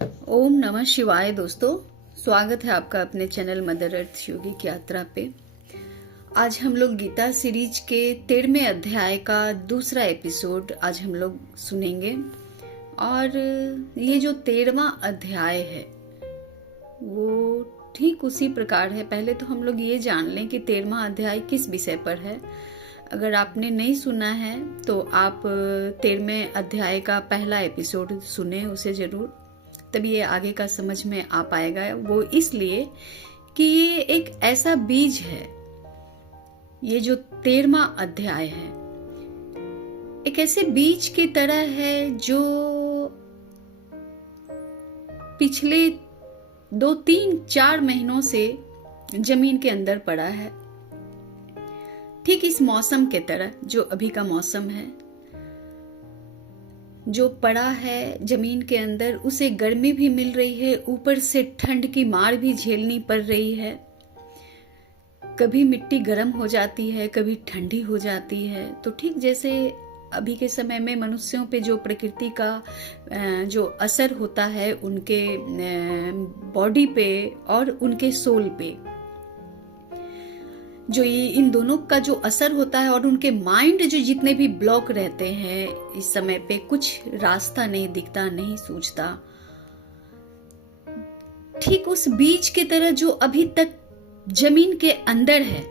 ओम नमः शिवाय। दोस्तों, स्वागत है आपका अपने चैनल मदर अर्थ योगिक यात्रा पे। आज हम लोग गीता सीरीज के 13वें अध्याय का दूसरा एपिसोड आज हम लोग सुनेंगे। और ये जो 13वां अध्याय है वो ठीक उसी प्रकार है। पहले तो हम लोग ये जान लें कि 13वां अध्याय किस विषय पर है। अगर आपने नहीं सुना है तो आप 13वें अध्याय का पहला एपिसोड सुने उसे जरूर, तभी ये आगे का समझ में आ पाएगा। वो इसलिए कि ये एक ऐसा बीज है, ये जो 13वां अध्याय है एक ऐसे बीज की तरह है जो पिछले 2-3-4 महीनों से जमीन के अंदर पड़ा है। ठीक इस मौसम के तरह जो अभी का मौसम है, जो पड़ा है जमीन के अंदर, उसे गर्मी भी मिल रही है, ऊपर से ठंड की मार भी झेलनी पड़ रही है। कभी मिट्टी गर्म हो जाती है, कभी ठंडी हो जाती है। तो ठीक जैसे अभी के समय में मनुष्यों पे जो प्रकृति का जो असर होता है उनके बॉडी पे और उनके सोल पे, जो ये इन दोनों का जो असर होता है और उनके माइंड जो जितने भी ब्लॉक रहते हैं इस समय पे, कुछ रास्ता नहीं दिखता, नहीं सूझता। ठीक उस बीज की तरह जो अभी तक जमीन के अंदर है,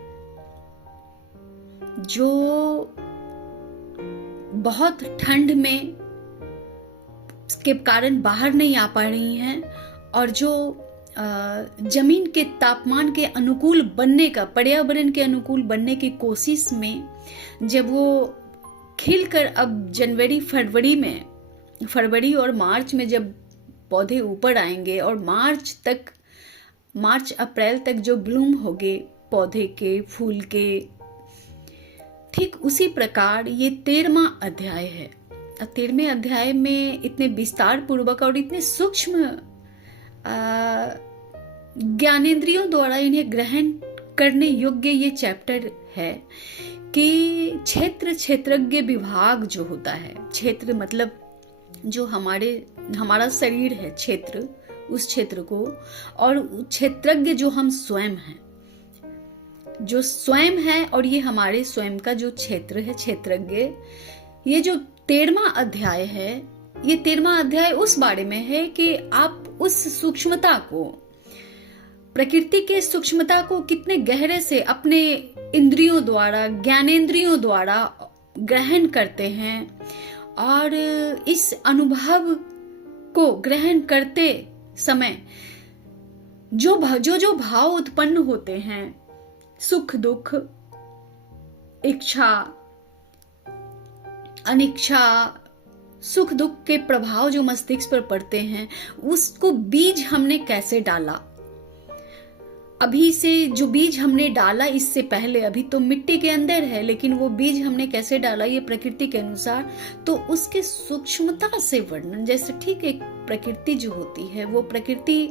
जो बहुत ठंड में के कारण बाहर नहीं आ पा रही हैं और जो जमीन के तापमान के अनुकूल बनने का, पर्यावरण के अनुकूल बनने की कोशिश में, जब वो खिलकर अब फरवरी और मार्च में जब पौधे ऊपर आएंगे और मार्च अप्रैल तक जो ब्लूम होगे पौधे के, फूल के, ठीक उसी प्रकार ये 13वां अध्याय है। 13वें अध्याय में इतने विस्तार पूर्वक और इतने सूक्ष्म ज्ञानेंद्रियों द्वारा इन्हें ग्रहण करने योग्य ये चैप्टर है कि क्षेत्रज्ञ विभाग जो होता है, क्षेत्र मतलब जो हमारा शरीर है, क्षेत्र, उस क्षेत्र को, और क्षेत्रज्ञ जो हम स्वयं हैं, जो स्वयं है, और ये हमारे स्वयं का जो क्षेत्र है, क्षेत्रज्ञ। ये जो 13वां अध्याय है, ये 13वां अध्याय उस बारे में है कि आप उस सूक्ष्मता को, प्रकृति के सूक्ष्मता को कितने गहरे से अपने इंद्रियों द्वारा, ज्ञानेंद्रियों द्वारा ग्रहण करते हैं। और इस अनुभव को ग्रहण करते समय जो भाव उत्पन्न होते हैं, सुख दुख, इच्छा अनिच्छा, सुख दुख के प्रभाव जो मस्तिष्क पर पड़ते हैं, उसको बीज हमने कैसे डाला। अभी से जो बीज हमने डाला, इससे पहले अभी तो मिट्टी के अंदर है, लेकिन वो बीज हमने कैसे डाला ये प्रकृति के अनुसार, तो उसके सूक्ष्मता से वर्णन। जैसे ठीक एक प्रकृति जो होती है, वो प्रकृति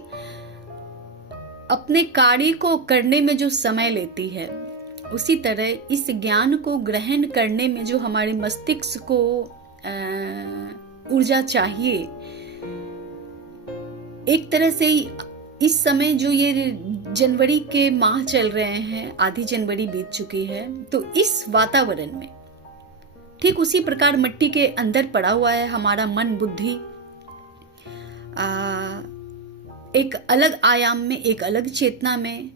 अपने कार्य को करने में जो समय लेती है, उसी तरह इस ज्ञान को ग्रहण करने में जो हमारे मस्तिष्क को ऊर्जा चाहिए, एक तरह से इस समय जो ये जनवरी के माह चल रहे हैं, आधी जनवरी बीत चुकी है, तो इस वातावरण में ठीक उसी प्रकार मिट्टी के अंदर पड़ा हुआ है हमारा मन, बुद्धि, एक अलग आयाम में, एक अलग चेतना में,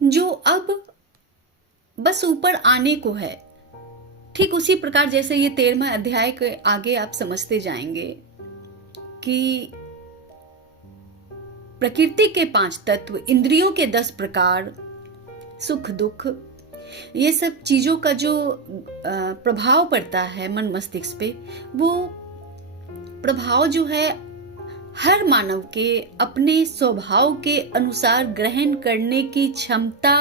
जो अब बस ऊपर आने को है। ठीक उसी प्रकार जैसे ये 13वें अध्याय के आगे आप समझते जाएंगे कि प्रकृति के 5 तत्व, इंद्रियों के 10 प्रकार, सुख दुख, ये सब चीजों का जो प्रभाव पड़ता है मन मस्तिष्क पे, वो प्रभाव जो है हर मानव के अपने स्वभाव के अनुसार ग्रहण करने की क्षमता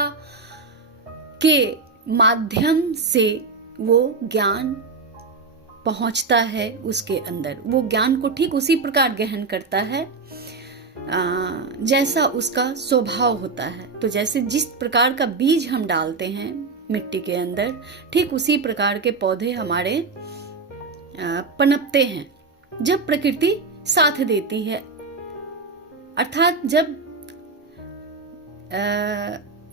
के माध्यम से वो ज्ञान पहुंचता है उसके अंदर। वो ज्ञान को ठीक उसी प्रकार ग्रहण करता है जैसा उसका स्वभाव होता है। तो जैसे जिस प्रकार का बीज हम डालते हैं मिट्टी के अंदर, ठीक उसी प्रकार के पौधे हमारे पनपते हैं जब प्रकृति साथ देती है। अर्थात जब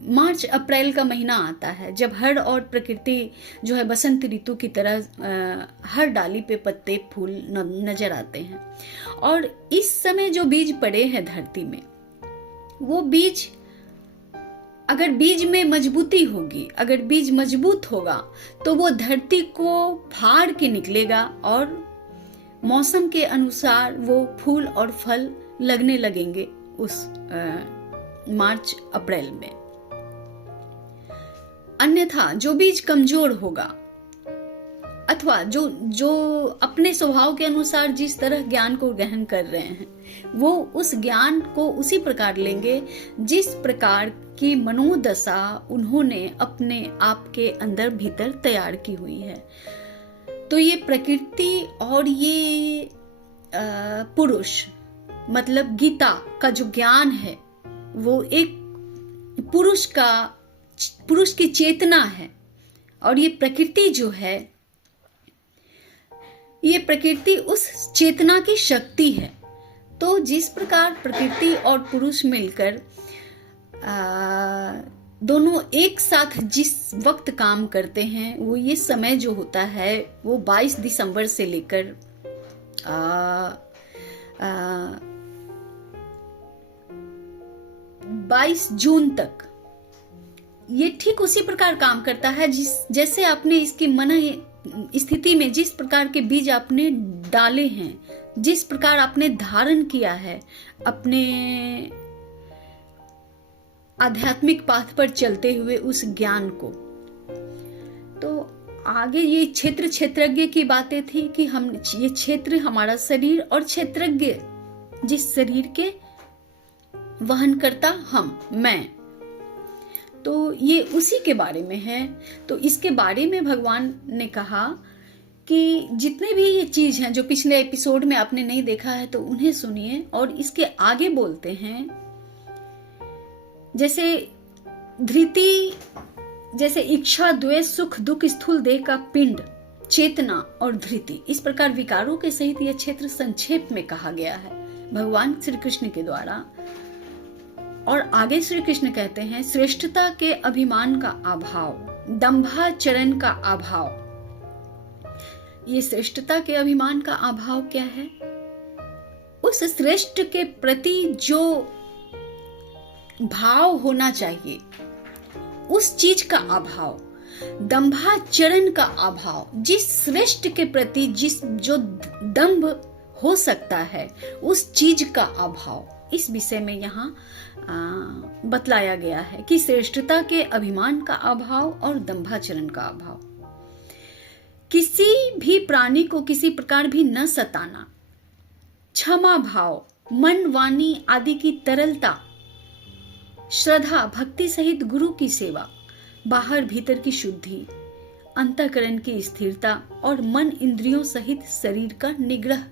मार्च अप्रैल का महीना आता है, जब हर और प्रकृति जो है बसंत ऋतु की तरह हर डाली पे पत्ते फूल नजर आते हैं, और इस समय जो बीज पड़े हैं धरती में, वो बीज, अगर बीज में मजबूती होगी, अगर बीज मजबूत होगा तो वो धरती को फाड़ के निकलेगा और मौसम के अनुसार वो फूल और फल लगने लगेंगे उस मार्च अप्रैल में। अन्यथा जो बीज कमजोर होगा अथवा जो अपने स्वभाव के अनुसार जिस तरह ज्ञान को ग्रहण कर रहे हैं, वो उस ज्ञान को उसी प्रकार लेंगे जिस प्रकार की मनोदशा उन्होंने अपने आप के अंदर भीतर तैयार की हुई है। तो ये प्रकृति और ये पुरुष, मतलब गीता का जो ज्ञान है, वो एक पुरुष की चेतना है, और ये प्रकृति जो है, ये प्रकृति उस चेतना की शक्ति है। तो जिस प्रकार प्रकृति और पुरुष मिलकर दोनों एक साथ जिस वक्त काम करते हैं, वो ये समय जो होता है वो 22 दिसंबर से लेकर 22 जून तक, ये ठीक उसी प्रकार काम करता है जैसे आपने इसकी मन स्थिति में जिस प्रकार के बीज आपने डाले हैं, जिस प्रकार आपने धारण किया है अपने आध्यात्मिक पाथ पर चलते हुए उस ज्ञान को। तो आगे ये क्षेत्रज्ञ की बातें थी कि हम ये क्षेत्र हमारा शरीर और क्षेत्रज्ञ जिस शरीर के वहन करता मैं, तो ये उसी के बारे में है। तो इसके बारे में भगवान ने कहा कि जितने भी ये चीज हैं जो पिछले एपिसोड में आपने नहीं देखा है तो उन्हें सुनिए, और इसके आगे बोलते हैं जैसे धृति, जैसे इच्छा, द्वेष, सुख, दुख, स्थूल देह का पिंड, चेतना और धृति, इस प्रकार विकारों के सहित यह क्षेत्र संक्षेप में कहा गया है भगवान श्री कृष्ण के द्वारा। और आगे श्री कृष्ण कहते हैं श्रेष्ठता के अभिमान का अभाव, दंभाचरण का अभाव। ये श्रेष्ठता के अभिमान का अभाव क्या है? उस श्रेष्ठ के प्रति जो भाव होना चाहिए उस चीज का अभाव, दंभाचरण का अभाव, जिस श्रेष्ठ के प्रति जो दंभ हो सकता है उस चीज का अभाव, इस विषय में यहाँ बतलाया गया है कि श्रेष्ठता के अभिमान का अभाव और दंभाचरण का अभाव। किसी भी प्राणी को किसी प्रकार भी न सताना, क्षमा भाव, मन वाणी आदि की तरलता, श्रद्धा भक्ति सहित गुरु की सेवा, बाहर भीतर की शुद्धि, अंतःकरण की स्थिरता और मन इंद्रियों सहित शरीर का निग्रह।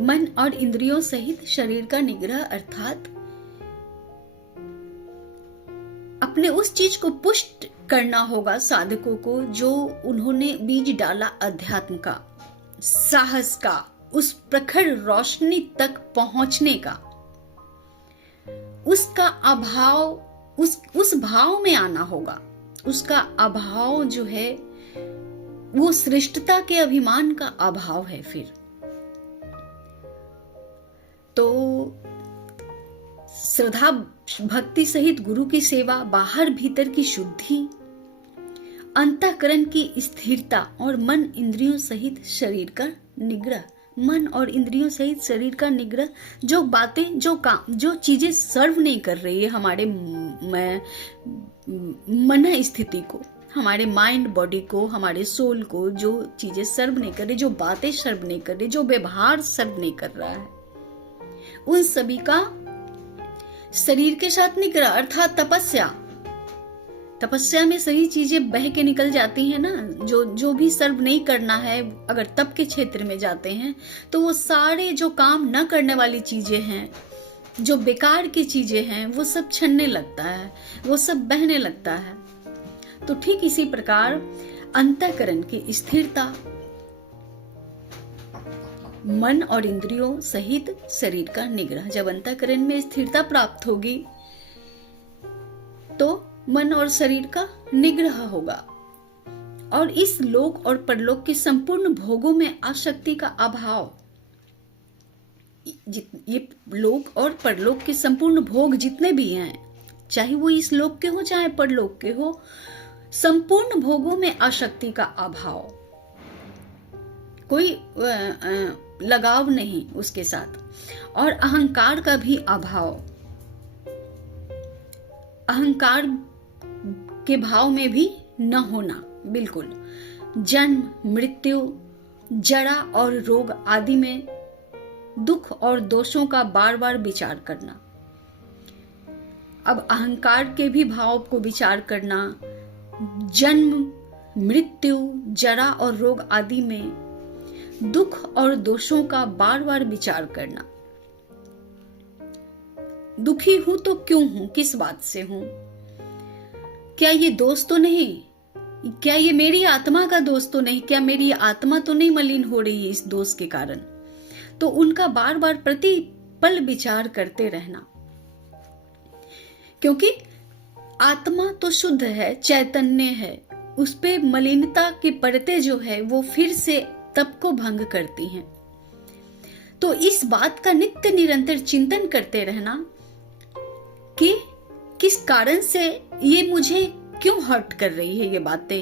मन और इंद्रियों सहित शरीर का निग्रह अर्थात अपने उस चीज को पुष्ट करना होगा साधकों को जो उन्होंने बीज डाला अध्यात्म का, साहस का, उस प्रखर रोशनी तक पहुंचने का, उसका अभाव, उस भाव में आना होगा। उसका अभाव जो है वो श्रेष्ठता के अभिमान का अभाव है। फिर तो श्रद्धा भक्ति सहित गुरु की सेवा, बाहर भीतर की शुद्धि, अंतःकरण की स्थिरता और मन इंद्रियों सहित शरीर का निग्रह। मन और इंद्रियों सहित शरीर का निग्रह, जो बातें, जो काम, जो चीजें सर्व नहीं कर रही है हमारे मन स्थिति को, हमारे माइंड बॉडी को, हमारे सोल को, जो चीजें सर्व नहीं कर रही, जो बातें सर्व नहीं कर रही, जो व्यवहार सर्व नहीं कर रहा है, उन सभी का शरीर के साथ निग्रह अर्थात तपस्या में सही चीजें बह के निकल जाती हैं ना। जो भी सर्व नहीं करना है, अगर तप के क्षेत्र में जाते हैं तो वो सारे जो काम न करने वाली चीजें हैं, जो बेकार की चीजें हैं, वो सब छनने लगता है, वो सब बहने लगता है। तो ठीक इसी प्रकार अंतःकरण की स्थिरता मन और इंद्रियों सहित शरीर का निग्रह। जब अंतःकरण में स्थिरता प्राप्त होगी तो मन और शरीर का निग्रह होगा और इस लोक और परलोक के संपूर्ण भोगों में आसक्ति का अभाव। ये लोक और परलोक के संपूर्ण भोग जितने भी हैं, चाहे वो इस लोक के हो चाहे परलोक के हो, संपूर्ण भोगों में आसक्ति का अभाव, कोई लगाव नहीं उसके साथ, और अहंकार का भी अभाव। अहंकार के भाव में भी न होना बिल्कुल। जन्म, मृत्यु, जरा और रोग आदि में दुख और दोषों का बार बार विचार करना। अब अहंकार के भी भाव को विचार करना, जन्म, मृत्यु, जरा और रोग आदि में दुख और दोषों का बार बार विचार करना। दुखी हूं तो क्यों हूं, किस बात से हूं? क्या ये दोष तो नहीं? क्या ये मेरी आत्मा का दोष तो नहीं? क्या मेरी आत्मा तो नहीं मलिन हो रही है इस दोष के कारण? तो उनका बार बार प्रति पल विचार करते रहना, क्योंकि आत्मा तो शुद्ध है, चैतन्य है, उस पे मलिनता की परतें जो है वो फिर से तप को भंग करती हैं। तो इस बात का नित्य निरंतर चिंतन करते रहना कि किस कारण से ये मुझे क्यों हर्ट कर रही है, ये बातें,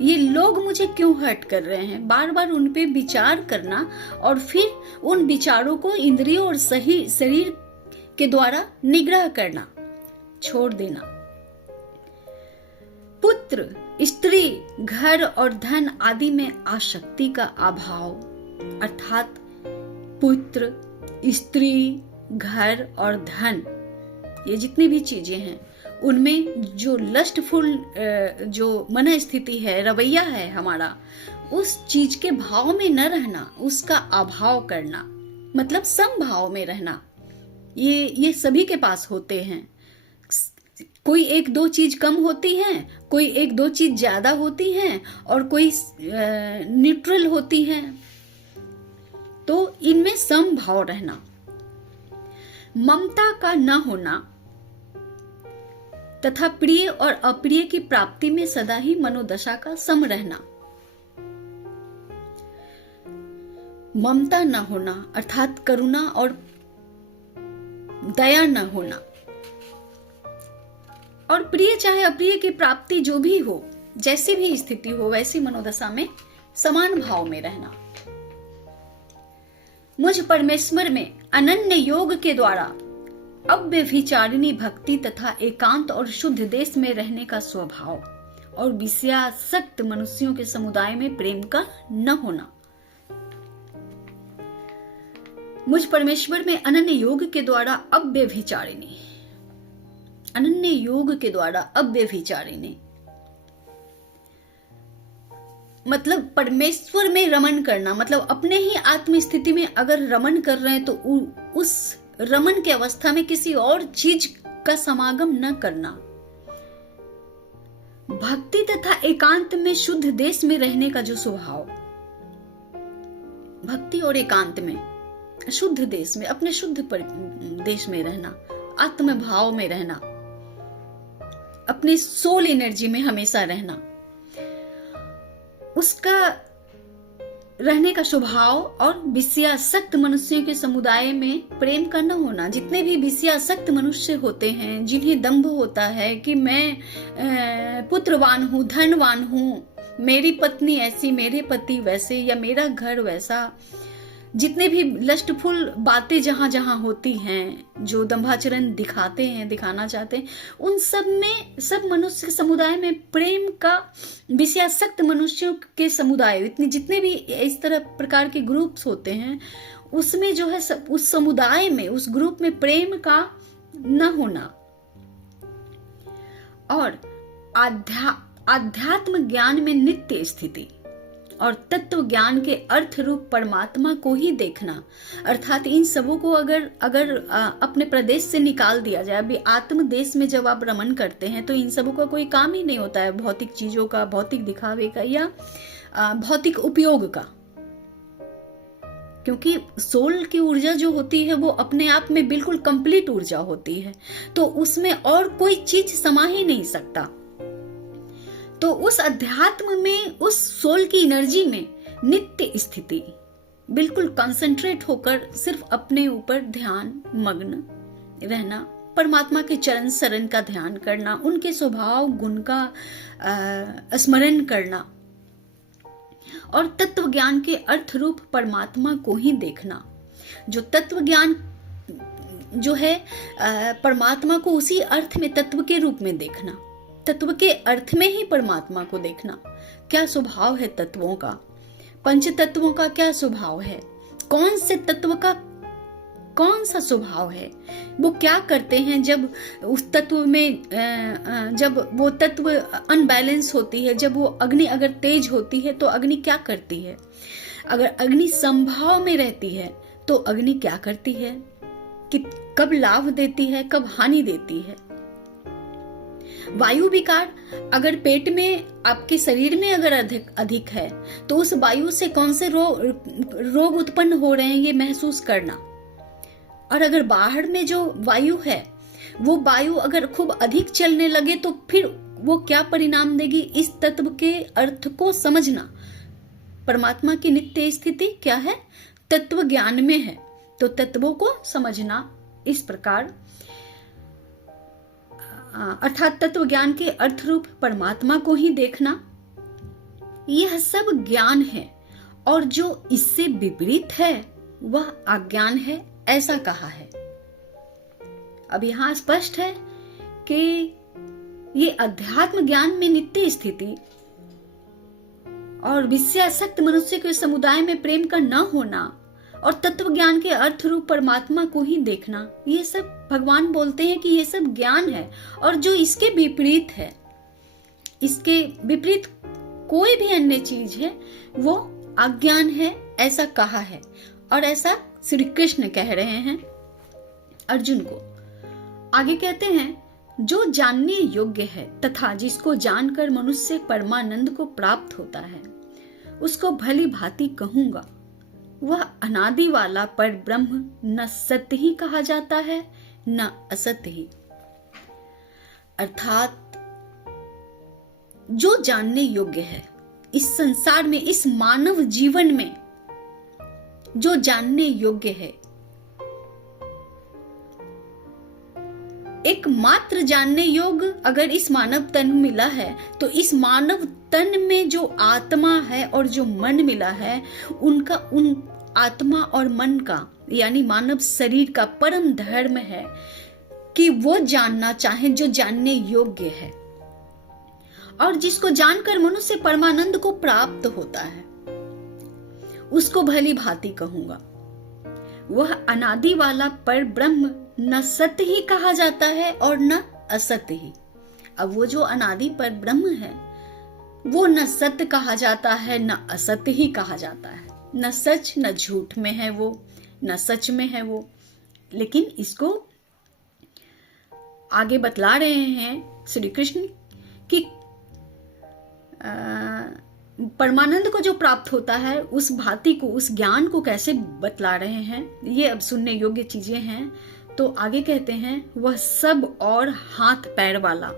ये लोग मुझे क्यों हर्ट कर रहे हैं। बार बार उन पे विचार करना और फिर उन विचारों को इंद्रियों और सही शरीर के द्वारा निग्रह करना, छोड़ देना। पुत्र, स्त्री, घर और धन आदि में आसक्ति का अभाव, अर्थात पुत्र, स्त्री, घर और धन, ये जितनी भी चीजें हैं उनमें जो लस्टफुल जो मन स्थिति है, रवैया है हमारा, उस चीज के भाव में न रहना, उसका अभाव करना, मतलब समभाव में रहना। ये सभी के पास होते हैं। कोई एक दो चीज कम होती है, कोई एक दो चीज ज्यादा होती हैं और कोई न्यूट्रल होती हैं। तो इनमें समभाव रहना। ममता का न होना तथा प्रिय और अप्रिय की प्राप्ति में सदा ही मनोदशा का सम रहना। ममता न होना अर्थात करुणा और दया न होना, और प्रिय चाहे अप्रिय की प्राप्ति जो भी हो, जैसी भी स्थिति हो, वैसी मनोदशा में समान भाव में रहना। मुझ परमेश्वर में अनन्य योग के द्वारा अव्यभिचारिणी भक्ति तथा एकांत और शुद्ध देश में रहने का स्वभाव, और विषयासक्त मनुष्यों के समुदाय में प्रेम का न होना। मुझ परमेश्वर में अनन्य योग के द्वारा अव्यभिचारिणी, अनन्य योग के द्वारा अव्यभिचारिणी मतलब परमेश्वर में रमन करना, मतलब अपने ही आत्म स्थिति में अगर रमन कर रहे हैं तो उस रमन की अवस्था में किसी और चीज का समागम न करना। भक्ति तथा एकांत में शुद्ध देश में रहने का जो स्वभाव, भक्ति और एकांत में शुद्ध देश में, अपने शुद्ध देश में रहना, आत्म भाव में रहना, अपनी सोल एनर्जी में हमेशा रहना, उसका रहने का स्वभाव, और विषयासक्त मनुष्यों के समुदाय में प्रेम का न होना। जितने भी विषयासक्त मनुष्य होते हैं, जिन्हें दंभ होता है कि मैं पुत्रवान हूँ, धनवान हूँ, मेरी पत्नी ऐसी, मेरे पति वैसे, या मेरा घर वैसा, जितने भी लस्टफुल बातें जहां जहां होती हैं, जो दंभाचरण दिखाते हैं, दिखाना चाहते हैं, उन सब में, सब मनुष्य के समुदाय में प्रेम का, विषयासक्त मनुष्यों के समुदाय, इतने जितने भी इस तरह प्रकार के ग्रुप्स होते हैं, उसमें जो है उस समुदाय में, उस ग्रुप में प्रेम का न होना, और आध्यात्म ज्ञान में नित्य स्थिति, और तत्व ज्ञान के अर्थ रूप परमात्मा को ही देखना। अर्थात इन सबों को अगर अपने प्रदेश से निकाल दिया जाए, अभी आत्म देश में जब आप रमन करते हैं तो इन सबों का कोई काम ही नहीं होता है, भौतिक चीजों का, भौतिक दिखावे का, या भौतिक उपयोग का। क्योंकि सोल की ऊर्जा जो होती है वो अपने आप में बिल्कुल कंप्लीट ऊर्जा होती है, तो उसमें और कोई चीज समा ही नहीं सकता। तो उस अध्यात्म में, उस सोल की एनर्जी में नित्य स्थिति, बिल्कुल कंसंट्रेट होकर सिर्फ अपने ऊपर ध्यान मग्न रहना, परमात्मा के चरण शरण का ध्यान करना, उनके स्वभाव गुण का स्मरण करना और तत्व ज्ञान के अर्थ रूप परमात्मा को ही देखना। जो तत्व ज्ञान जो है परमात्मा को उसी अर्थ में तत्व के रूप में देखना, तत्व के अर्थ में ही परमात्मा को देखना। क्या स्वभाव है तत्वों का, पंच तत्वों का क्या स्वभाव है, कौन से तत्व का कौन सा स्वभाव है, वो क्या करते हैं जब उस तत्व में जब वो तत्व अनबैलेंस होती है, जब वो अग्नि अगर तेज होती है तो अग्नि क्या करती है, अगर अग्नि समभाव में रहती है तो अग्नि क्या करती है, कि कब लाभ देती है कब हानि देती है। वायु विकार अगर पेट में आपके शरीर में अगर अधिक है तो उस वायु से कौन से रोग उत्पन्न हो रहे हैं ये महसूस करना। और अगर बाहर में जो वायु है वो वायु अगर खूब अधिक चलने लगे तो फिर वो क्या परिणाम देगी, इस तत्व के अर्थ को समझना। परमात्मा की नित्य स्थिति क्या है, तत्व ज्ञान में है, तो तत्वों को समझना इस प्रकार, अर्थात तत्व ज्ञान के अर्थ रूप परमात्मा को ही देखना। यह सब ज्ञान है और जो इससे विपरीत है वह अज्ञान है, ऐसा कहा है। अब यहां स्पष्ट है कि ये अध्यात्म ज्ञान में नित्य स्थिति और विषयासक्त मनुष्य के समुदाय में प्रेम का न होना और तत्व ज्ञान के अर्थ रूप परमात्मा को ही देखना, ये सब भगवान बोलते हैं कि ये सब ज्ञान है। और जो इसके विपरीत है, इसके विपरीत कोई भी अन्य चीज है वो अज्ञान है, ऐसा कहा है। और ऐसा श्री कृष्ण कह रहे हैं अर्जुन को। आगे कहते हैं, जो जानने योग्य है तथा जिसको जानकर मनुष्य परमानंद को प्राप्त होता है उसको भली भांति कहूंगा, वह अनादि वाला पर ब्रह्म न सत्य ही कहा जाता है न असत्य ही। अर्थात जो जानने योग्य है इस संसार में, इस मानव जीवन में जो जानने योग्य है, एकमात्र जानने योग्य अगर इस मानव तन मिला है तो इस मानव तन में जो आत्मा है और जो मन मिला है, उनका उन आत्मा और मन का यानी मानव शरीर का परम धर्म है कि वो जानना चाहे जो जानने योग्य है। और जिसको जानकर मनुष्य परमानंद को प्राप्त होता है उसको भली भांति कहूंगा, वह अनादि वाला पर ब्रह्म न सत्य ही कहा जाता है और न असत्य ही। अब वो जो अनादि पर ब्रह्म है वो न सत्य कहा जाता है न असत्य ही कहा जाता है, न सच न झूठ में है वो, न सच में है वो। लेकिन इसको आगे बतला रहे हैं श्री कृष्ण कि परमानंद को जो प्राप्त होता है उस भांति को, उस ज्ञान को कैसे बतला रहे हैं। ये अब सुनने योग्य चीजें हैं। तो आगे कहते हैं, वह सब और हाथ पैर वाला,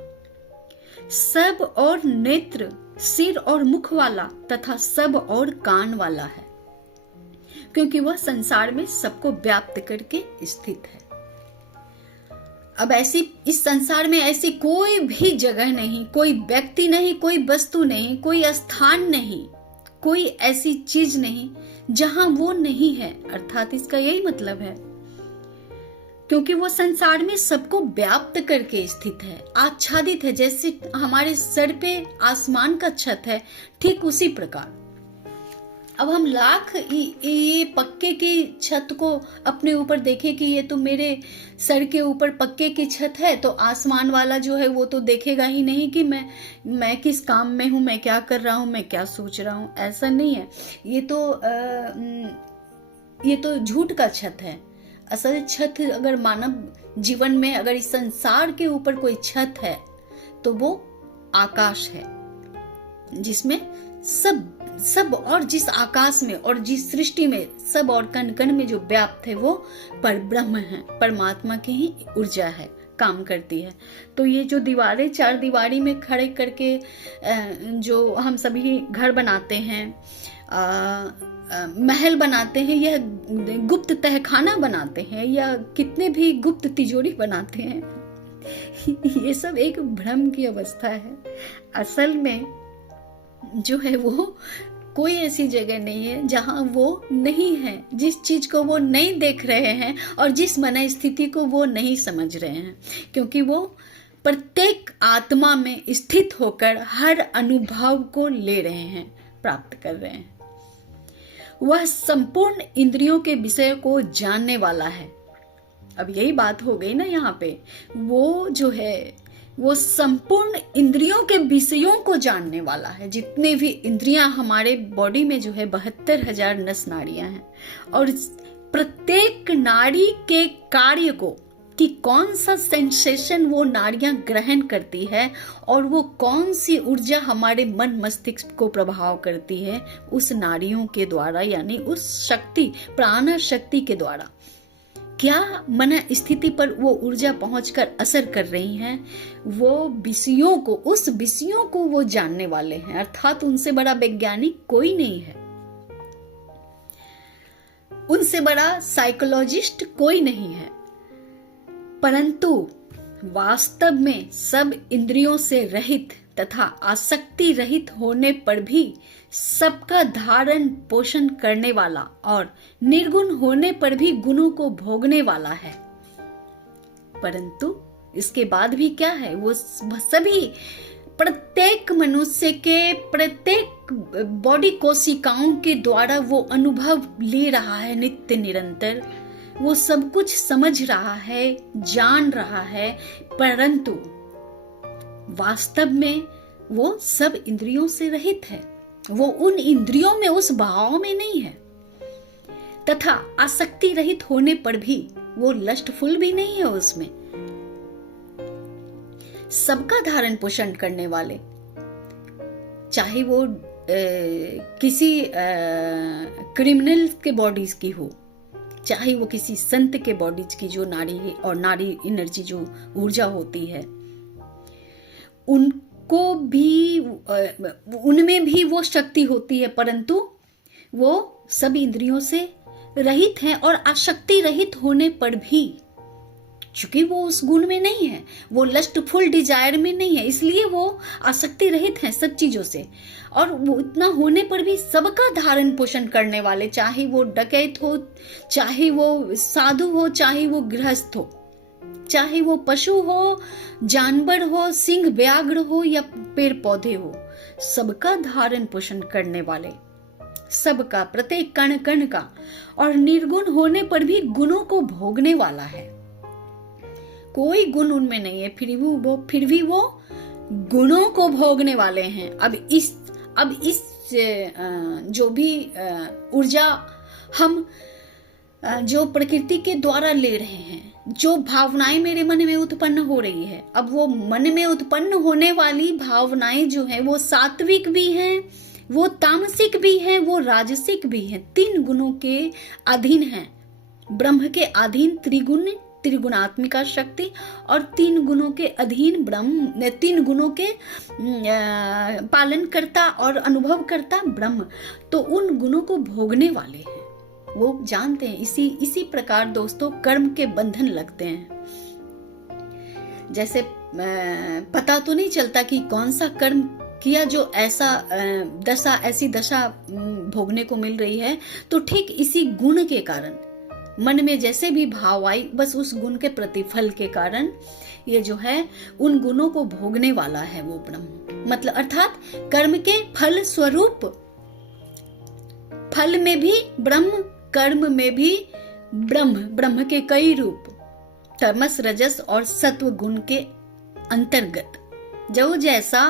सब और नेत्र, सिर और मुख वाला तथा सब और कान वाला है, क्योंकि वह संसार में सबको व्याप्त करके स्थित है। अब ऐसी इस संसार में ऐसी कोई भी जगह नहीं, कोई व्यक्ति नहीं, कोई वस्तु नहीं, कोई स्थान नहीं, कोई ऐसी चीज नहीं जहां वो नहीं है। अर्थात इसका यही मतलब है, क्योंकि वो संसार में सबको व्याप्त करके स्थित है, आच्छादित है। जैसे हमारे सर पे आसमान का छत है, ठीक उसी प्रकार अब हम लाख ये पक्के की छत को अपने ऊपर देखें कि ये तो मेरे सर के ऊपर पक्के की छत है, तो आसमान वाला जो है वो तो देखेगा ही नहीं कि मैं किस काम में हूँ, मैं क्या कर रहा हूँ, मैं क्या सोच रहा हूँ। ऐसा नहीं है। ये तो झूठ का छत है। असल छत अगर मानव जीवन में, अगर इस संसार के ऊपर कोई छत है तो वो आकाश है, जिसमें सब सब और जिस आकाश में और जिस सृष्टि में सब और कण कण में जो व्याप्त है वो पर ब्रह्म है, परमात्मा की ही ऊर्जा है, काम करती है। तो ये जो दीवारें, चार दीवारी में खड़े करके जो हम सभी घर बनाते हैं, महल बनाते हैं, या गुप्त तहखाना बनाते हैं, या कितने भी गुप्त तिजोरी बनाते हैं, ये सब एक भ्रम की अवस्था है। असल में जो है वो कोई ऐसी जगह नहीं है जहां वो नहीं है। जिस चीज को वो नहीं देख रहे हैं और जिस मन स्थिति को वो नहीं समझ रहे हैं, क्योंकि वो प्रत्येक आत्मा में स्थित होकर हर अनुभव को ले रहे हैं, प्राप्त कर रहे हैं। वह संपूर्ण इंद्रियों के विषय को जानने वाला है। अब यही बात हो गई ना यहाँ पे, वो जो है वो संपूर्ण इंद्रियों के विषयों को जानने वाला है। जितने भी इंद्रियां हमारे बॉडी में जो है 72,000 नस नाड़ियां हैं, और प्रत्येक नाड़ी के कार्य को कि कौन सा सेंसेशन वो नाड़ियां ग्रहण करती है और वो कौन सी ऊर्जा हमारे मन मस्तिष्क को प्रभाव करती है, उस नाड़ियों के द्वारा, यानी उस शक्ति, प्राण शक्ति के द्वारा क्या मन स्थिति पर वो ऊर्जा पहुंचकर असर कर रही हैं, वो विषयों को, उस विषयों को वो जानने वाले हैं। अर्थात उनसे बड़ा वैज्ञानिक कोई नहीं है, उनसे बड़ा साइकोलॉजिस्ट कोई नहीं है। परंतु वास्तव में सब इंद्रियों से रहित तथा आसक्ति रहित होने पर भी सबका धारण पोषण करने वाला और निर्गुण होने पर भी गुणों को भोगने वाला है। परंतु इसके बाद भी क्या है, वो सभी प्रत्येक मनुष्य के प्रत्येक बॉडी कोशिकाओं के द्वारा वो अनुभव ले रहा है नित्य निरंतर। वो सब कुछ समझ रहा है, जान रहा है, परंतु वास्तव में वो सब इंद्रियों से रहित है। वो उन इंद्रियों में, उस भाव में नहीं है, तथा आसक्ति रहित होने पर भी वो लस्टफुल भी नहीं है उसमें। सबका धारण पोषण करने वाले, चाहे वो किसी क्रिमिनल के बॉडीज की हो, चाहे वो किसी संत के बॉडीज की जो नाड़ी और नाड़ी एनर्जी जो ऊर्जा होती है, उनको भी, उनमें भी वो शक्ति होती है, परंतु वो सब इंद्रियों से रहित हैं। और आसक्ति रहित होने पर भी, चूंकि वो उस गुण में नहीं है, वो लस्टफुल डिजायर में नहीं है, इसलिए वो आसक्ति रहित हैं सब चीजों से। और वो इतना होने पर भी सबका धारण पोषण करने वाले, चाहे वो डकैत हो, चाहे वो साधु हो, चाहे वो गृहस्थ हो, चाहे वो पशु हो, जानवर हो, सिंह व्याघ्र हो या पेड़ पौधे हो, सबका धारण पोषण करने वाले, सबका, प्रत्येक कण कण का, और निर्गुण होने पर भी गुणों को भोगने वाला है। कोई गुण उनमें नहीं है, फिर भी वो गुणों को भोगने वाले हैं। अब इस जो भी ऊर्जा हम जो प्रकृति के द्वारा ले रहे हैं, जो भावनाएं मेरे मन में उत्पन्न हो रही है, अब वो मन में उत्पन्न होने वाली भावनाएं जो है वो सात्विक भी हैं, वो तामसिक भी हैं, वो राजसिक भी हैं। 3 गुणों के अधीन हैं। ब्रह्म के अधीन त्रिगुणात्मिका शक्ति, और 3 गुणों के अधीन ब्रह्म, 3 गुणों के पालन करता और अनुभव करता ब्रह्म। तो उन गुणों को भोगने वाले हैं, वो जानते हैं। इसी प्रकार दोस्तों कर्म के बंधन लगते हैं। जैसे पता तो नहीं चलता कि कौन सा कर्म किया जो ऐसी दशा भोगने को मिल रही है, तो ठीक इसी गुण के कारण मन में जैसे भी भाव आई, बस उस गुण के प्रतिफल के कारण ये जो है उन गुणों को भोगने वाला है वो ब्रह्म। मतलब अर्थात कर्म के फल स्वरूप, फल में भी ब्रह्म, कर्म में भी ब्रह्म के कई रूप, तमस रजस और सत्व गुण के अंतर्गत जो जैसा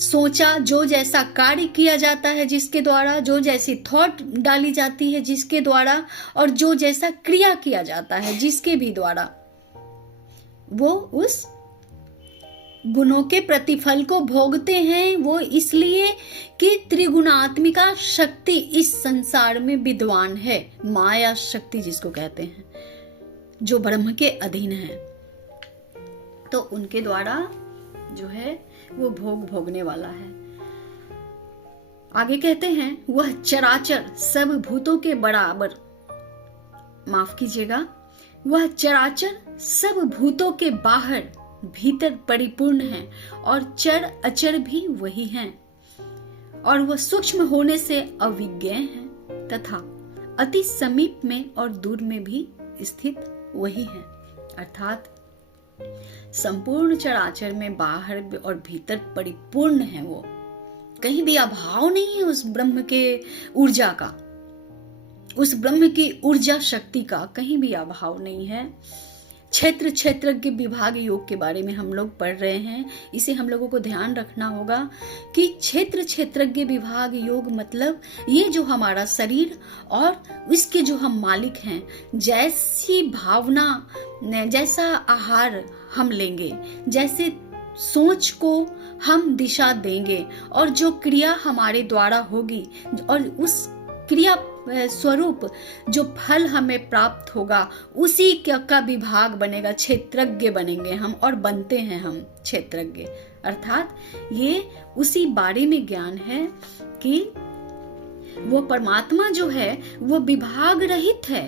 सोचा, जो जैसा कार्य किया जाता है जिसके द्वारा, जो जैसी थॉट डाली जाती है जिसके द्वारा, और जो जैसा क्रिया किया जाता है जिसके भी द्वारा, वो उस गुणों के प्रतिफल को भोगते हैं वो इसलिए कि त्रिगुणात्मिका शक्ति इस संसार में विद्वान है, माया शक्ति जिसको कहते हैं, जो ब्रह्म के अधीन है, तो उनके द्वारा जो है वो भोग भोगने वाला है। आगे कहते हैं वह चराचर सब भूतों के बराबर, माफ कीजिएगा, वह चराचर सब भूतों के बाहर भीतर परिपूर्ण है और चर अचर भी वही हैं, और वह सूक्ष्म होने से अविज्ञ है तथा अति समीप में और दूर में भी स्थित वही है। अर्थात संपूर्ण चराचर में बाहर और भीतर परिपूर्ण है वो, कहीं भी अभाव नहीं है उस ब्रह्म के ऊर्जा का, उस ब्रह्म की ऊर्जा शक्ति का कहीं भी अभाव नहीं है। क्षेत्र क्षेत्रज्ञ विभाग योग के बारे में हम लोग पढ़ रहे हैं, इसे हम लोगों को ध्यान रखना होगा कि क्षेत्र क्षेत्रज्ञ विभाग योग मतलब ये जो हमारा शरीर और इसके जो हम मालिक हैं, जैसी भावना, जैसा आहार हम लेंगे, जैसे सोच को हम दिशा देंगे और जो क्रिया हमारे द्वारा होगी और उस क्रिया स्वरूप जो फल हमें प्राप्त होगा उसी का विभाग बनेगा, क्षेत्रज्ञ बनेंगे हम और बनते हैं हम क्षेत्रज्ञ। अर्थात ये उसी बारे में ज्ञान है कि वो परमात्मा जो है वो विभाग रहित है,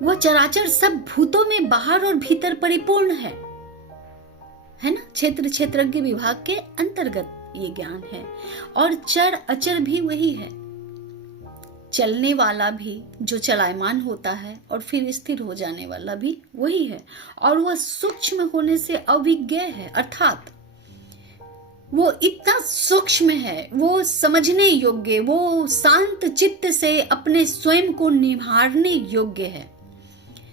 वो चराचर सब भूतों में बाहर और भीतर परिपूर्ण है ना। क्षेत्र क्षेत्रज्ञ विभाग के अंतर्गत ये ज्ञान है और चर अचर भी वही है, चलने वाला भी जो चलायमान होता है और फिर स्थिर हो जाने वाला भी वही है, और वह सूक्ष्म होने से अविज्ञ है, अर्थात वो इतना सूक्ष्म है, वो समझने योग्य, वो शांत चित्त से अपने स्वयं को निहारने योग्य है।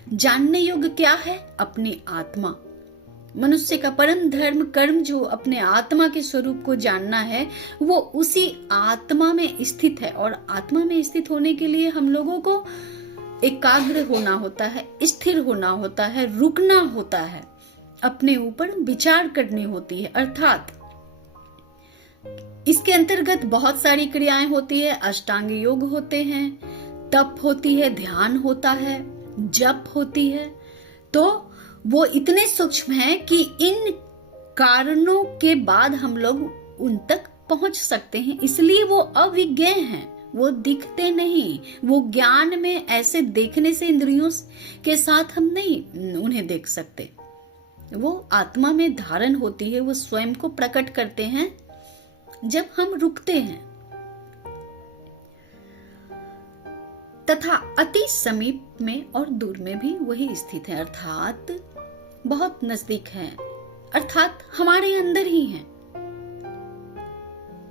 जानने योग्य क्या है? अपनी आत्मा। मनुष्य का परम धर्म कर्म जो अपने आत्मा के स्वरूप को जानना है, वो उसी आत्मा में स्थित है, और आत्मा में स्थित होने के लिए हम लोगों को एकाग्र होना होता है, स्थिर होना होता है, रुकना होता है, अपने ऊपर विचार करनी होती है। अर्थात इसके अंतर्गत बहुत सारी क्रियाएं होती है, अष्टांग योग होते हैं, तप होती है, ध्यान होता है, जप होती है, तो वो इतने सूक्ष्म है कि इन कारणों के बाद हम लोग उन तक पहुंच सकते हैं, इसलिए वो अविज्ञ हैं, वो दिखते नहीं। वो ज्ञान में ऐसे देखने से इंद्रियों के साथ हम नहीं उन्हें देख सकते, वो आत्मा में धारण होती है, वो स्वयं को प्रकट करते हैं जब हम रुकते हैं। तथा अति समीप में और दूर में भी वही स्थित है, अर्थात बहुत नजदीक है, अर्थात हमारे अंदर ही है।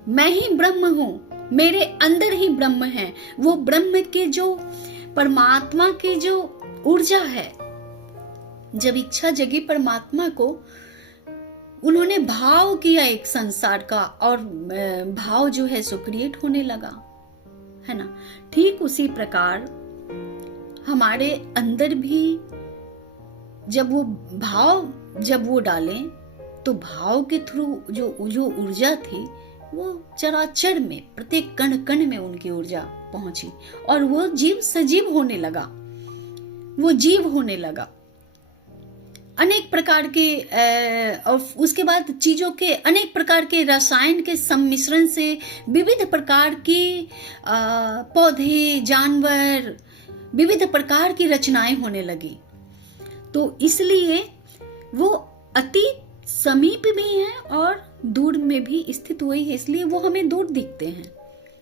मैं ही ब्रह्म हूं, मेरे अंदर ही ब्रह्म है। वो ब्रह्म के जो परमात्मा की जो ऊर्जा है, जब इच्छा जगी परमात्मा को, उन्होंने भाव किया एक संसार का, और भाव जो है सो क्रिएट होने लगा, है ना। ठीक उसी प्रकार हमारे अंदर भी जब वो डालें तो भाव के थ्रू जो ऊर्जा थी वो चराचर में प्रत्येक कण कण में उनकी ऊर्जा पहुंची और वो जीव सजीव होने लगा, वो जीव होने लगा। अनेक प्रकार के और उसके बाद चीजों के अनेक प्रकार के रसायन के सम्मिश्रण से विविध प्रकार के पौधे, जानवर, विविध प्रकार की रचनाएं होने लगी। तो इसलिए वो अति समीप भी है और दूर में भी स्थित हुई है, इसलिए वो हमें दूर दिखते हैं,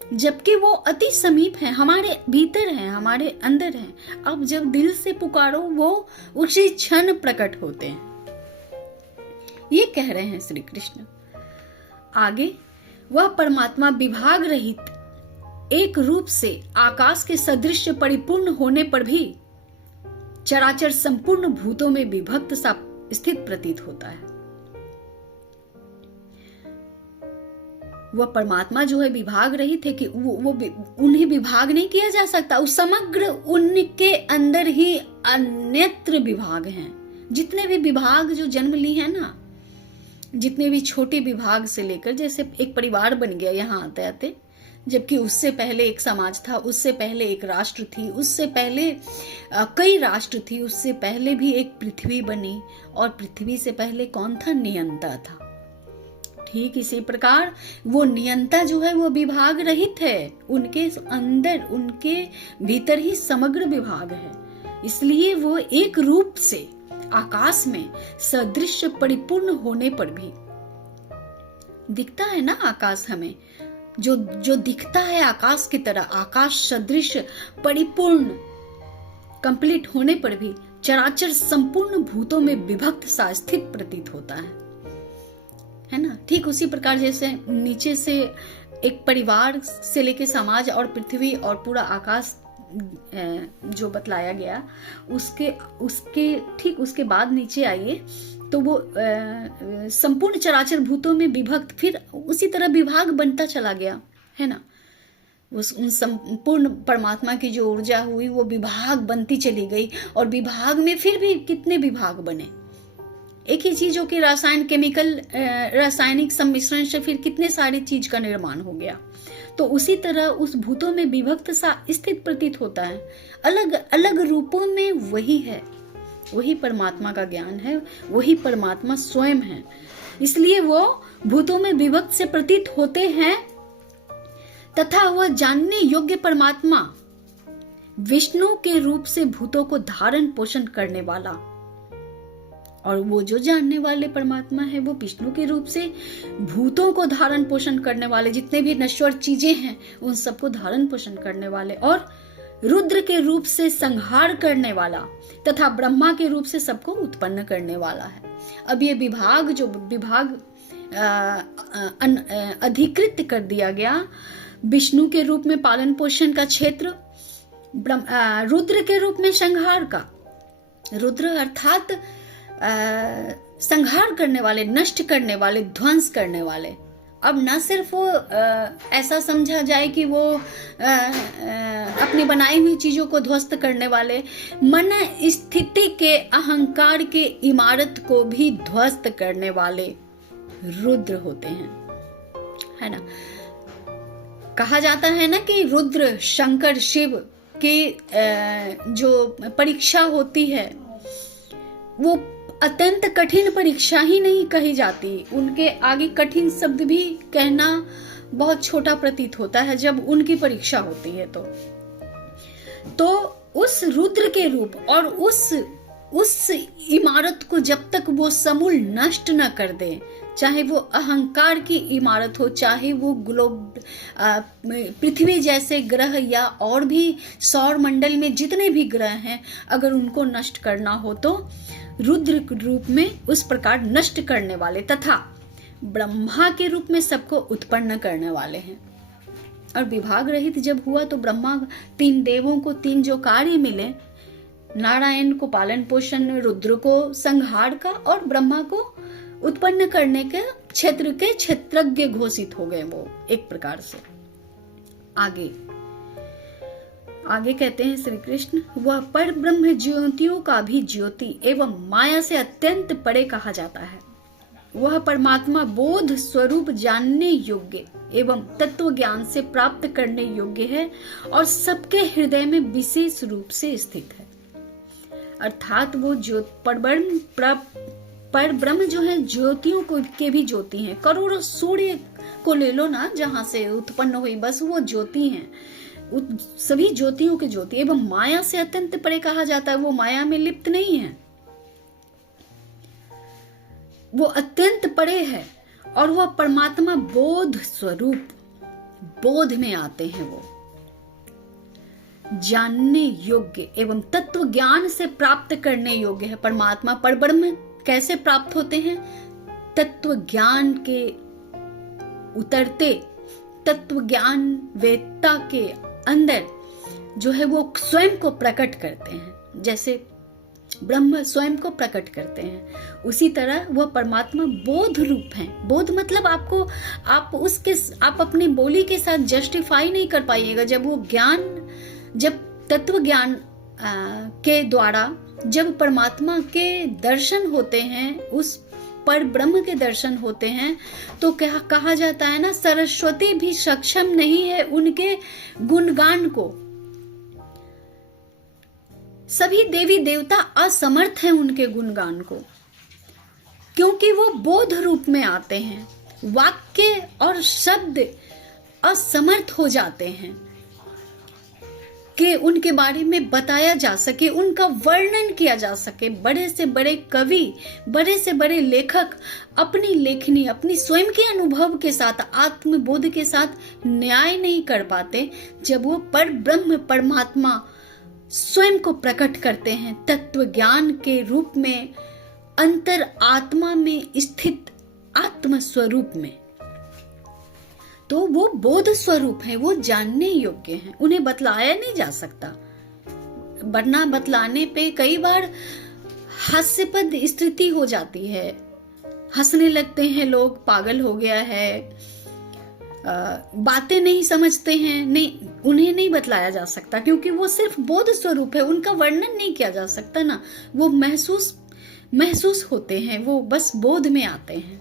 जबकि वो अति समीप है, हमारे भीतर है, हमारे अंदर है। अब जब दिल से पुकारो वो उसी क्षण प्रकट होते हैं, ये कह रहे हैं श्री कृष्ण। आगे वह परमात्मा विभाग रहित एक रूप से आकाश के सदृश परिपूर्ण होने पर भी चराचर संपूर्ण भूतों में विभक्त सा स्थित प्रतीत होता है। वह परमात्मा जो है विभाग रहित है कि वो उन्हें विभाग नहीं किया जा सकता, उस समग्र उनके अंदर ही अन्यत्र विभाग हैं, जितने भी विभाग जो जन्म ली है ना, जितने भी छोटे विभाग से लेकर, जैसे एक परिवार बन गया यहाँ आते आते, जबकि उससे पहले एक समाज था, उससे पहले एक राष्ट्र थी, उससे पहले कई राष्ट्र थी, उससे पहले भी एक पृथ्वी बनी, और पृथ्वी से पहले कौन था? नियंता था। ठीक इसी प्रकार वो नियंता जो है वो विभाग रहित है, उनके अंदर, उनके भीतर ही समग्र विभाग है। इसलिए वो एक रूप से आकाश में सदृश परिपूर्ण होने पर भी दिखता है ना। आकाश हमें जो दिखता है आकाश की तरह, आकाश सदृश परिपूर्ण कंप्लीट होने पर भी चराचर संपूर्ण भूतों में विभक्त सा स्थित प्रतीत होता है ना। ठीक उसी प्रकार जैसे नीचे से एक परिवार से लेके समाज और पृथ्वी और पूरा आकाश जो बतलाया गया, उसके ठीक उसके बाद नीचे आइए तो वो संपूर्ण चराचर भूतों में विभक्त, फिर उसी तरह विभाग बनता चला गया है ना। उन संपूर्ण परमात्मा की जो ऊर्जा हुई वो विभाग बनती चली गई, और विभाग में फिर भी कितने विभाग बने। एक ही चीजों के रासायनिक सम्मिश्रण से फिर कितने सारी चीज का निर्माण हो गया। तो उसी तरह उस भूतों में विभक्त सा स्थित प्रतीत होता है, अलग अलग रूपों में वही है, वही परमात्मा का ज्ञान है, वही परमात्मा स्वयं है। इसलिए वो भूतों में विभक्त से प्रतीत होते हैं, तथा वह जानने योग्य परमात्मा विष्णु के रूप से भूतों को धारण पोषण करने वाला, और वो जो जानने वाले परमात्मा है वो विष्णु के रूप से भूतों को धारण पोषण करने वाले, जितने भी नश्वर चीजें हैं उन सबको धारण पोषण करने वाले, और रुद्र के रूप से संहार करने वाला, तथा ब्रह्मा के रूप से सबको उत्पन्न करने वाला है। अब ये विभाग अधिकृत कर दिया गया, विष्णु के रूप में पालन पोषण का क्षेत्र, रुद्र के रूप में संहार का, रुद्र अर्थात संहार करने वाले, नष्ट करने वाले, ध्वंस करने वाले। अब न सिर्फ वो ऐसा समझा जाए कि वो अपनी बनाई हुई चीजों को ध्वस्त करने वाले, मन स्थिति के अहंकार के इमारत को भी ध्वस्त करने वाले रुद्र होते हैं, है ना। कहा जाता है ना कि रुद्र शंकर शिव की जो परीक्षा होती है वो अत्यंत कठिन परीक्षा ही नहीं कही जाती, उनके आगे कठिन शब्द भी कहना बहुत छोटा प्रतीत होता है जब उनकी परीक्षा होती है। तो उस रुद्र के रूप और उस इमारत को जब तक वो समूल नष्ट न कर दे, चाहे वो अहंकार की इमारत हो, चाहे वो ग्लोब पृथ्वी जैसे ग्रह या और भी सौर मंडल में जितने भी ग्रह हैं, अगर उनको नष्ट करना हो तो रुद्र के रूप में उस प्रकार नष्ट करने वाले, तथा ब्रह्मा के रूप में सबको उत्पन्न करने वाले हैं। और विभाग रहित जब हुआ तो ब्रह्मा, तीन देवों को तीन जो कार्य मिले, नारायण को पालन पोषण, रुद्र को संहार का, और ब्रह्मा को उत्पन्न करने के क्षेत्र के क्षेत्रज्ञ घोषित हो गए वो एक प्रकार से। आगे कहते हैं श्री कृष्ण, वह पर ब्रह्म ज्योतियों का भी ज्योति एवं माया से अत्यंत परे कहा जाता है। वह परमात्मा बोध स्वरूप जानने योग्य एवं तत्व ज्ञान से प्राप्त करने योग्य है और सबके हृदय में विशेष रूप से स्थित है। अर्थात वो पर ब्रह्म जो है ज्योतियों को के भी ज्योति हैं। करोड़ों सूर्य को ले लो ना, जहां से उत्पन्न हुई, बस वो ज्योति हैं, सभी ज्योतियों की ज्योति। एवं माया से अत्यंत परे कहा जाता है, वो माया में लिप्त नहीं है, वो अत्यंत परे है। और वह परमात्मा बोध स्वरूप, बोध में आते हैं, वो जानने योग्य एवं तत्व ज्ञान से प्राप्त करने योग्य है। परमात्मा परब्रह्म कैसे प्राप्त होते हैं? तत्व ज्ञान के उतरते, तत्व ज्ञान वेदता के अंदर जो है वो स्वयं को प्रकट करते हैं, जैसे ब्रह्म स्वयं को प्रकट करते हैं, उसी तरह वह परमात्मा बोध रूप है। बोध मतलब आप अपनी बोली के साथ जस्टिफाई नहीं कर पाइएगा। जब वो ज्ञान, जब तत्व ज्ञान के द्वारा जब परमात्मा के दर्शन होते हैं, उस पर ब्रह्म के दर्शन होते हैं, तो क्या कहा जाता है ना, सरस्वती भी सक्षम नहीं है उनके गुणगान को। सभी देवी देवता असमर्थ हैं उनके गुणगान को, क्योंकि वो बोध रूप में आते हैं, वाक्य और शब्द असमर्थ हो जाते हैं कि उनके बारे में बताया जा सके, उनका वर्णन किया जा सके। बड़े से बड़े कवि, बड़े से बड़े लेखक अपनी लेखनी, अपनी स्वयं के अनुभव के साथ, आत्मबोध के साथ न्याय नहीं कर पाते जब वो पर ब्रह्म परमात्मा स्वयं को प्रकट करते हैं तत्व ज्ञान के रूप में, अंतर आत्मा में स्थित आत्म स्वरूप में। तो वो बोध स्वरूप है, वो जानने योग्य हैं, उन्हें बतलाया नहीं जा सकता, वरना बतलाने पे कई बार हास्यपद स्थिति हो जाती है, हंसने लगते हैं लोग, पागल हो गया है, बातें नहीं समझते हैं। नहीं, उन्हें नहीं बतलाया जा सकता, क्योंकि वो सिर्फ बोध स्वरूप है, उनका वर्णन नहीं किया जा सकता ना, वो महसूस होते हैं, वो बस बोध में आते हैं।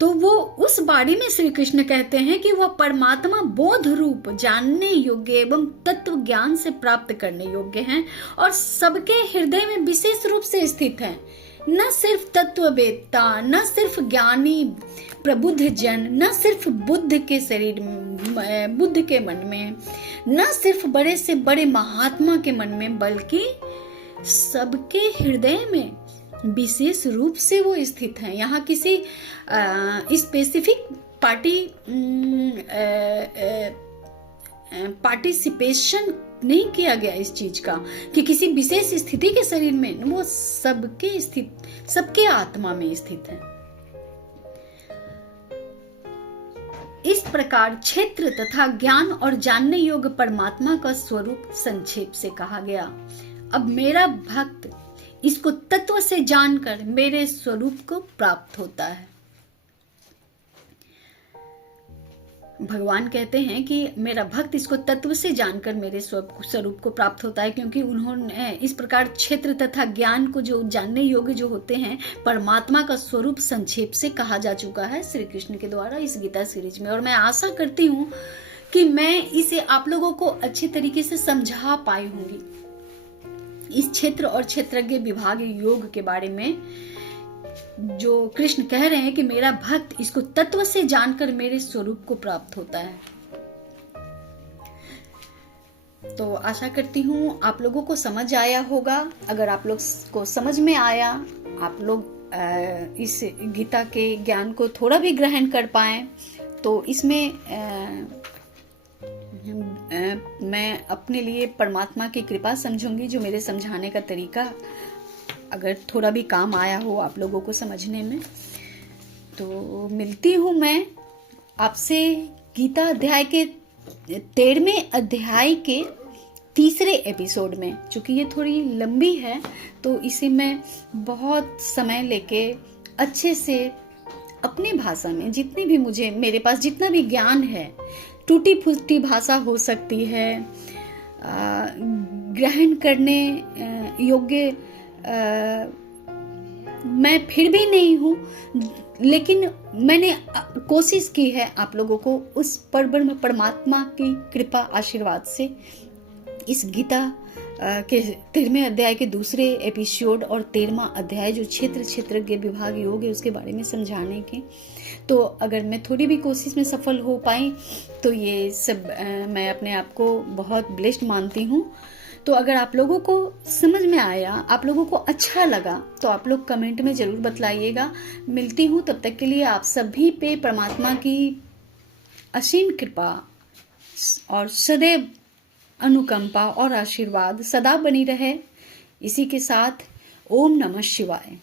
तो वो उस बारे में श्री कृष्ण कहते हैं कि वह परमात्मा बोध रूप, जानने योग्य एवं तत्व ज्ञान से प्राप्त करने योग्य हैं और सबके हृदय में विशेष रूप से स्थित हैं। न सिर्फ तत्ववेत्ता, न सिर्फ ज्ञानी प्रबुद्ध जन, न सिर्फ बुद्ध के शरीर में, बुद्ध के मन में, न सिर्फ बड़े से बड़े महात्मा के मन में, बल्कि सबके हृदय में विशेष रूप से वो स्थित हैं। यहाँ किसी स्पेसिफिक पार्टिसिपेशन नहीं किया गया इस चीज का कि किसी विशेष स्थिति के शरीर में, वो सबके आत्मा में स्थित है। इस प्रकार क्षेत्र तथा ज्ञान और जानने योग्य परमात्मा का स्वरूप संक्षेप से कहा गया। अब मेरा भक्त इसको तत्व से जानकर मेरे स्वरूप को प्राप्त होता है। भगवान कहते हैं कि मेरा भक्त इसको तत्व से जानकर मेरे स्वरूप को प्राप्त होता है, क्योंकि उन्होंने इस प्रकार क्षेत्र तथा ज्ञान को जो जानने योग्य जो होते हैं, परमात्मा का स्वरूप संक्षेप से कहा जा चुका है श्री कृष्ण के द्वारा इस गीता सीरीज में। और मैं आशा करती हूँ कि मैं इसे आप लोगों को अच्छे तरीके से समझा पाई होंगी। इस क्षेत्र और क्षेत्रज्ञ विभाग योग के बारे में जो कृष्ण कह रहे हैं कि मेरा भक्त इसको तत्व से जानकर मेरे स्वरूप को प्राप्त होता है। तो आशा करती हूँ आप लोगों को समझ आया होगा। अगर आप लोग को समझ में आया, आप लोग इस गीता के ज्ञान को थोड़ा भी ग्रहण कर पाए, तो इसमें मैं अपने लिए परमात्मा की कृपा समझूंगी, जो मेरे समझाने का तरीका अगर थोड़ा भी काम आया हो आप लोगों को समझने में। तो मिलती हूँ मैं आपसे गीता अध्याय के 13वें अध्याय के तीसरे एपिसोड में। चूंकि ये थोड़ी लंबी है तो इसे मैं बहुत समय लेके अच्छे से अपनी भाषा में, जितनी भी मेरे पास जितना भी ज्ञान है, टूटी फूटी भाषा हो सकती है, ग्रहण करने योग्य मैं फिर भी नहीं हूँ, लेकिन मैंने कोशिश की है आप लोगों को उस परब्रह्म परमात्मा की कृपा आशीर्वाद से इस गीता के 13वें अध्याय के दूसरे एपिसोड और 13वां अध्याय जो क्षेत्रज्ञ विभाग योग है उसके बारे में समझाने के। तो अगर मैं थोड़ी भी कोशिश में सफल हो पाई तो ये सब मैं अपने आप को बहुत ब्लेस्ड मानती हूँ। तो अगर आप लोगों को समझ में आया, आप लोगों को अच्छा लगा, तो आप लोग कमेंट में ज़रूर बतलाइएगा। मिलती हूँ, तब तक के लिए आप सभी पे परमात्मा की असीम कृपा और सदैव अनुकंपा और आशीर्वाद सदा बनी रहे। इसी के साथ ओम नमः शिवाय।